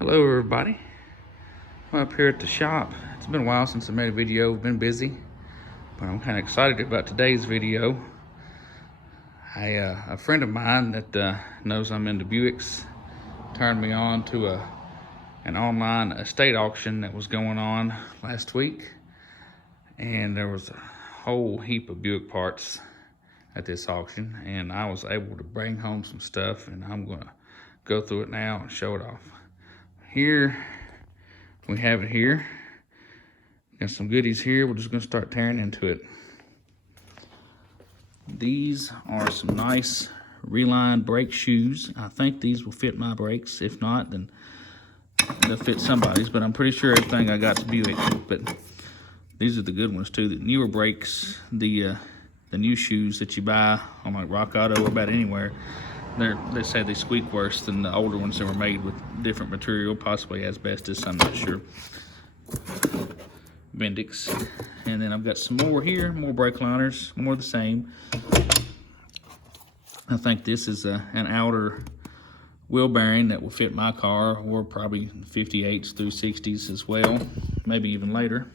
Hello everybody, I'm up here at the shop. It's been a while since I made a video, I've been busy, but I'm kind of excited about today's video. A friend of mine that knows I'm into Buicks turned me on to an online estate auction that was going on last week, and there was a whole heap of Buick parts at this auction, and I was able to bring home some stuff, and I'm gonna go through it now and show it off. Here we have it here. Got some goodies here. We're just gonna start tearing into it. These are some nice relined brake shoes. I think these will fit my brakes. If not, then they'll fit somebody's, but I'm pretty sure everything I got's Buick. But these are the good ones too. The newer brakes, the new shoes that you buy on like Rock Auto or about anywhere, they say they squeak worse than the older ones that were made with different material, possibly asbestos, I'm not sure. Bendix. And then I've got some more here, more brake liners, more of the same. I think this is an outer wheel bearing that will fit my car, or probably 58s through 60s as well, maybe even later.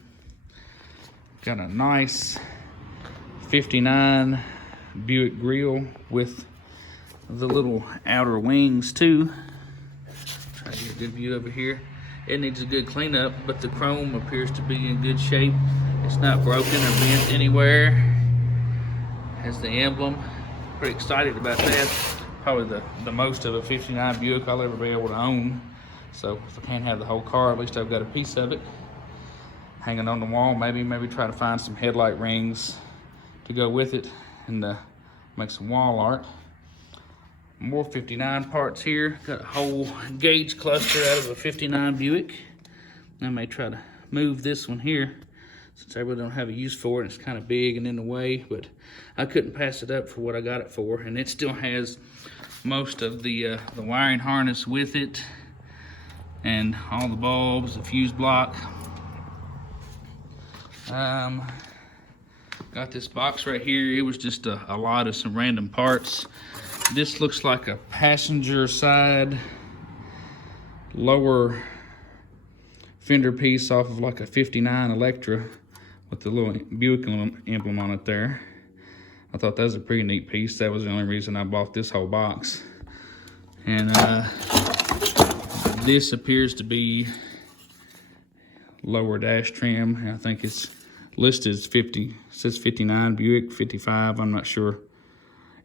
Got a nice 59 Buick grill with the little outer wings too. Try to get a good view over here. It needs a good cleanup, but the chrome appears to be in good shape. It's not broken or bent anywhere. Has the emblem. Pretty excited about that. Probably the most of a 59 Buick I'll ever be able to own. So if I can't have the whole car, at least I've got a piece of it hanging on the wall. Maybe try to find some headlight rings to go with it and make some wall art. More 59 parts here. Got a whole gauge cluster out of a 59 Buick. I may try to move this one here since I really don't have a use for it. It's kind of big and in the way, but I couldn't pass it up for what I got it for. And it still has most of the wiring harness with it and all the bulbs, the fuse block. Got this box right here. It was just a lot of some random parts. This looks like a passenger side lower fender piece off of like a 59 Electra with the little Buick emblem on it there. I thought that was a pretty neat piece. That was the only reason I bought this whole box. And this appears to be lower dash trim. I think it's listed as 50, it says 59 Buick, 55, I'm not sure.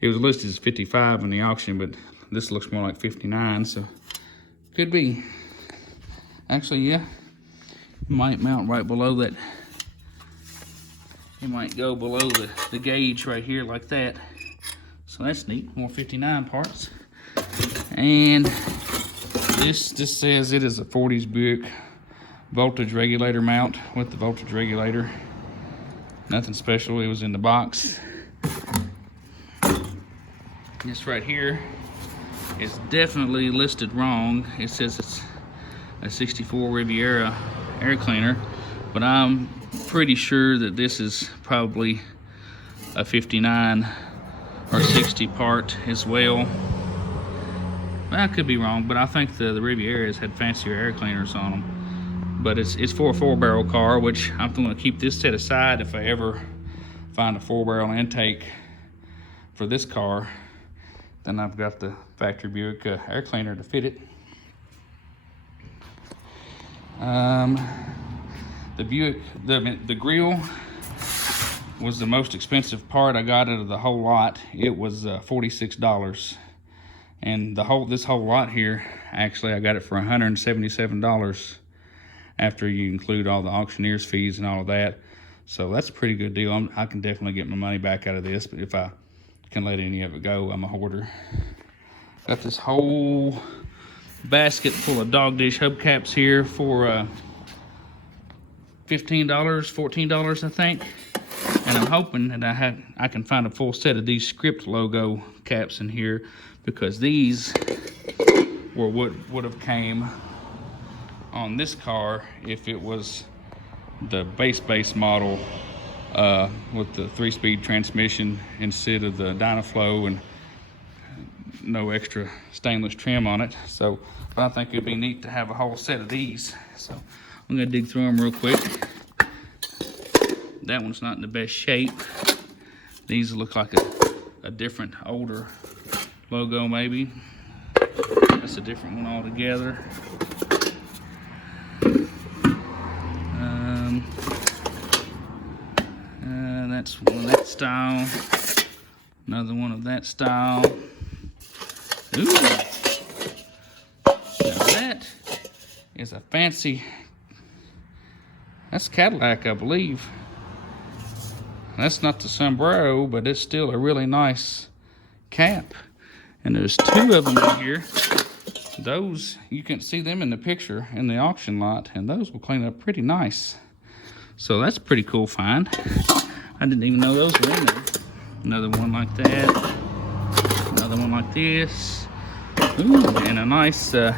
It was listed as 55 in the auction, but this looks more like 59, so could be. Actually, yeah, it might mount right below that. It might go below the gauge right here like that. So that's neat, more 59 parts. And this says it is a 40s Buick voltage regulator mount with the voltage regulator. Nothing special, it was in the box. This right here is definitely listed wrong. It says it's a 64 Riviera air cleaner, but I'm pretty sure that this is probably a 59 or 60 part as well. I could be wrong, but I think the Rivieras had fancier air cleaners on them. But it's for a 4-barrel car, which I'm going to keep this set aside if I ever find a 4-barrel intake for this car. Then I've got the factory Buick air cleaner to fit it. The Buick, the grill was the most expensive part I got out of the whole lot. It was $46, and this whole lot here, actually, I got it for $177 after you include all the auctioneer's fees and all of that. So that's a pretty good deal. I can definitely get my money back out of this, but if I can let any of it go, I'm a hoarder. Got this whole basket full of dog dish hubcaps here for $15, $14, I think. And I'm hoping that I can find a full set of these script logo caps in here, because these were what would have came on this car if it was the base model with the 3-speed transmission instead of the Dynaflow and no extra stainless trim on it. So, but I think it'd be neat to have a whole set of these. So I'm gonna dig through them real quick. That one's not in the best shape. These look like a different, older logo maybe. That's a different one altogether. That's one of that style. Another one of that style. Ooh. Now that is a fancy, that's Cadillac, I believe. That's not the sombrero, but it's still a really nice cap. And there's two of them in here. Those, you can see them in the picture in the auction lot, and those will clean up pretty nice. So that's a pretty cool find. I didn't even know those were in there. Another one like that. Another one like this. Ooh, and a nice, I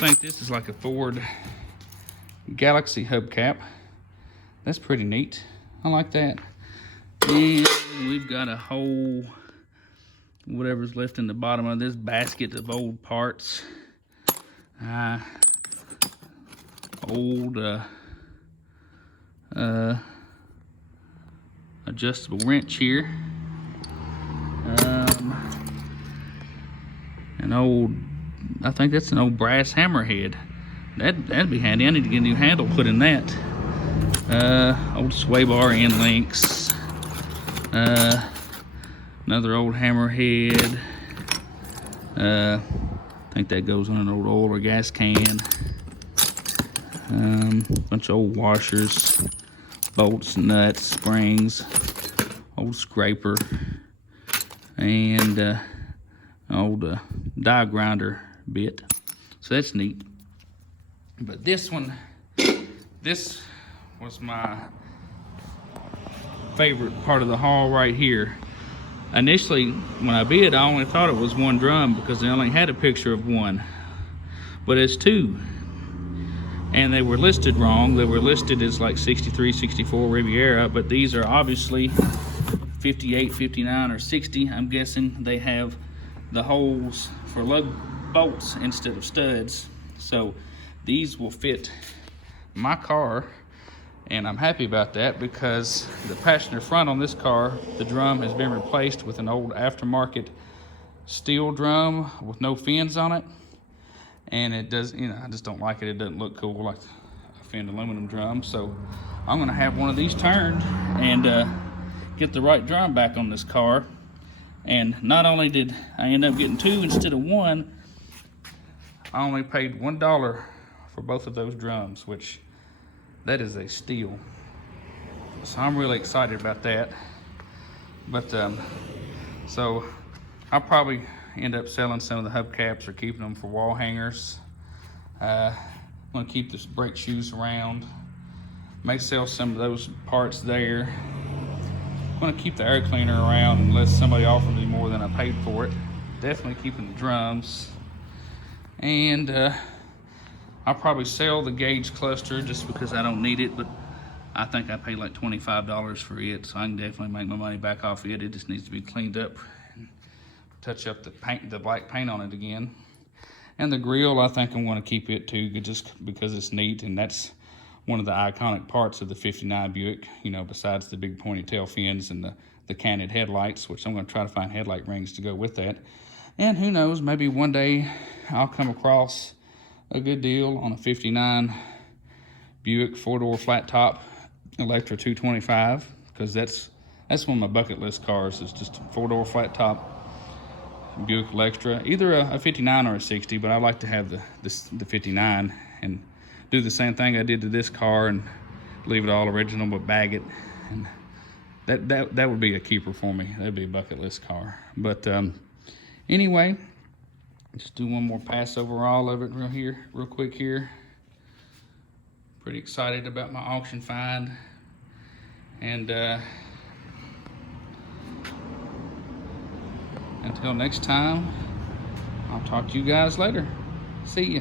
think this is like a Ford Galaxy hubcap. That's pretty neat. I like that. And we've got a whole, whatever's left in the bottom of this basket of old parts. Old adjustable wrench here. An old, I think that's an old brass hammerhead. That'd be handy. I need to get a new handle put in that. Old sway bar end links. Another old hammerhead. I think that goes on an old oil or gas can. Bunch of old washers, bolts, nuts, springs, old scraper, and old die grinder bit. So that's neat. But this one, this was my favorite part of the haul right here. Initially, when I bid, I only thought it was one drum because they only had a picture of one, but it's two. And they were listed wrong. They were listed as like 63, 64 Riviera, but these are obviously 58, 59, or 60. I'm guessing they have the holes for lug bolts instead of studs. So these will fit my car, and I'm happy about that because the passenger front on this car, the drum has been replaced with an old aftermarket steel drum with no fins on it. And it does, you know, I just don't like it. It doesn't look cool like a fin aluminum drum. So I'm gonna have one of these turned and get the right drum back on this car. And not only did I end up getting two instead of one, I only paid $1 for both of those drums, which that is a steal. So I'm really excited about that. But so I'll probably end up selling some of the hubcaps or keeping them for wall hangers. I'm gonna keep the brake shoes around. May sell some of those parts there. I'm gonna keep the air cleaner around unless somebody offers me more than I paid for it. Definitely keeping the drums. And I'll probably sell the gauge cluster just because I don't need it, but I think I paid like $25 for it, so I can definitely make my money back off it. It just needs to be cleaned up. Touch up the paint, the black paint on it again. And the grill, I think I'm going to keep it too, just because it's neat, and that's one of the iconic parts of the 59 Buick, you know, besides the big pointy tail fins and the canted headlights, which I'm going to try to find headlight rings to go with that. And who knows, maybe one day I'll come across a good deal on a 59 Buick 4-door flat top Electra 225, because that's one of my bucket list cars, is just a 4-door flat top Buick Electra, either a 59 or a 60, but I like to have the 59 and do the same thing I did to this car and leave it all original but bag it, and that would be a keeper for me. That'd be a bucket list car. But anyway, just do one more pass over all of it real quick here. Pretty excited about my auction find, and until next time, I'll talk to you guys later. See ya.